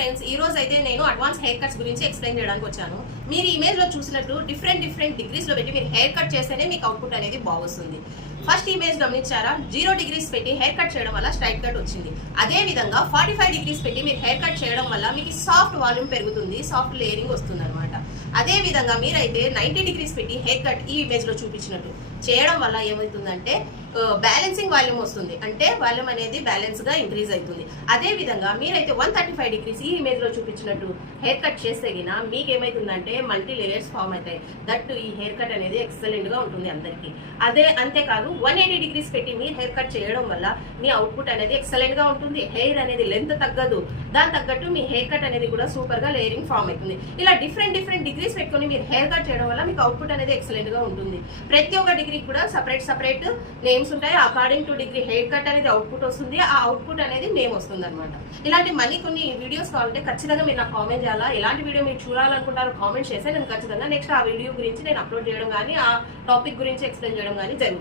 Friends, ఈ రోజు అయితే నేను అడ్వాన్స్ హెయిర్ కట్స్ గురించి ఎక్స్ప్లెయిన్ చేయడానికి వచ్చాను. మీరు ఇమేజ్ లో చూసినట్టు డిఫరెంట్ డిగ్రీస్ లో పెట్టి మీరు హెయిర్ కట్ చేస్తేనే మీకు అవుట్పుట్ అనేది బాగుంది. ఫస్ట్ ఇమేజ్ గమనించారా? 0 డిగ్రీస్ పెట్టి హెయిర్ కట్ చేయడం వల్ల స్ట్రైట్ కట్ వచ్చింది. అదే విధంగా 45 డిగ్రీస్ పెట్టి మీరు హెయిర్ కట్ చేయడం వల్ల మీకు సాఫ్ట్ వాల్యూమ్ పెరుగుతుంది, సాఫ్ట్ లేయరింగ్ వస్తుంది అనమాట. అదే విధంగా మీరైతే 90 డిగ్రీస్ పెట్టి హెయిర్ కట్ ఈ ఇమేజ్ లో చూపించినట్టు చేయడం వల్ల ఏమవుతుందంటే బ్యాలెన్సింగ్ వాల్యూమ్ వస్తుంది, అంటే వాల్యూమ్ అనేది బ్యాలెన్స్ గా ఇంక్రీజ్ అవుతుంది. అదే విధంగా మీరైతే 135 డిగ్రీస్ ఈ ఇమేజ్ లో చూపించినట్టు హెయిర్ కట్ చేస్తే గినా మీకు ఏమైతుందంటే మల్టీ లేయర్స్ ఫామ్ అవుతాయి. దట్ ఈ హెయిర్ కట్ అనేది ఎక్సలెంట్ గా ఉంటుంది అందరికి. అంతేకాదు 180 డిగ్రీస్ పెట్టి మీరు హెయిర్ కట్ చేయడం వల్ల మీ అవుట్పుట్ అనేది ఎక్సలెంట్ గా ఉంటుంది. హెయిర్ అనేది లెంత్ తగ్గదు, దాని తగ్గట్టు మీ హెయిర్ కట్ అనేది కూడా సూపర్ గా లేయరింగ్ ఫామ్ అవుతుంది. ఇలా డిఫరెంట్ డిగ్రీస్ పెట్టుకుని మీరు హెయిర్ కట్ చేయడం వల్ల మీకు అవుట్పుట్ అనేది ఎక్సలెంట్ గా ఉంటుంది. ప్రతి ఒక్క డిగ్రీ కూడా సపరేట్ నేమ్స్ ఉంటాయి. According to degree hair cut అనేది అవుట్పుట్ వస్తుంది, ఆ అవుట్పుట్ అనేది నేమ్ వస్తుంది అనమాట. ఇలాంటి కొన్ని వీడియోస్ కావాలంటే ఖచ్చితంగా మీరు నాకు కామెంట్ చేయాలా. ఎలాంటి వీడియో మీరు చూడాలనుకుంటారో కామెంట్ చేస్తే నేను ఖచ్చితంగా నెక్స్ట్ ఆ వీడియో గురించి నేను అప్లోడ్ చేయడం కానీ ఆ టాపిక్ గురించి ఎక్స్ప్లెయిన్ చేయడం కానీ జరుగుతుంది.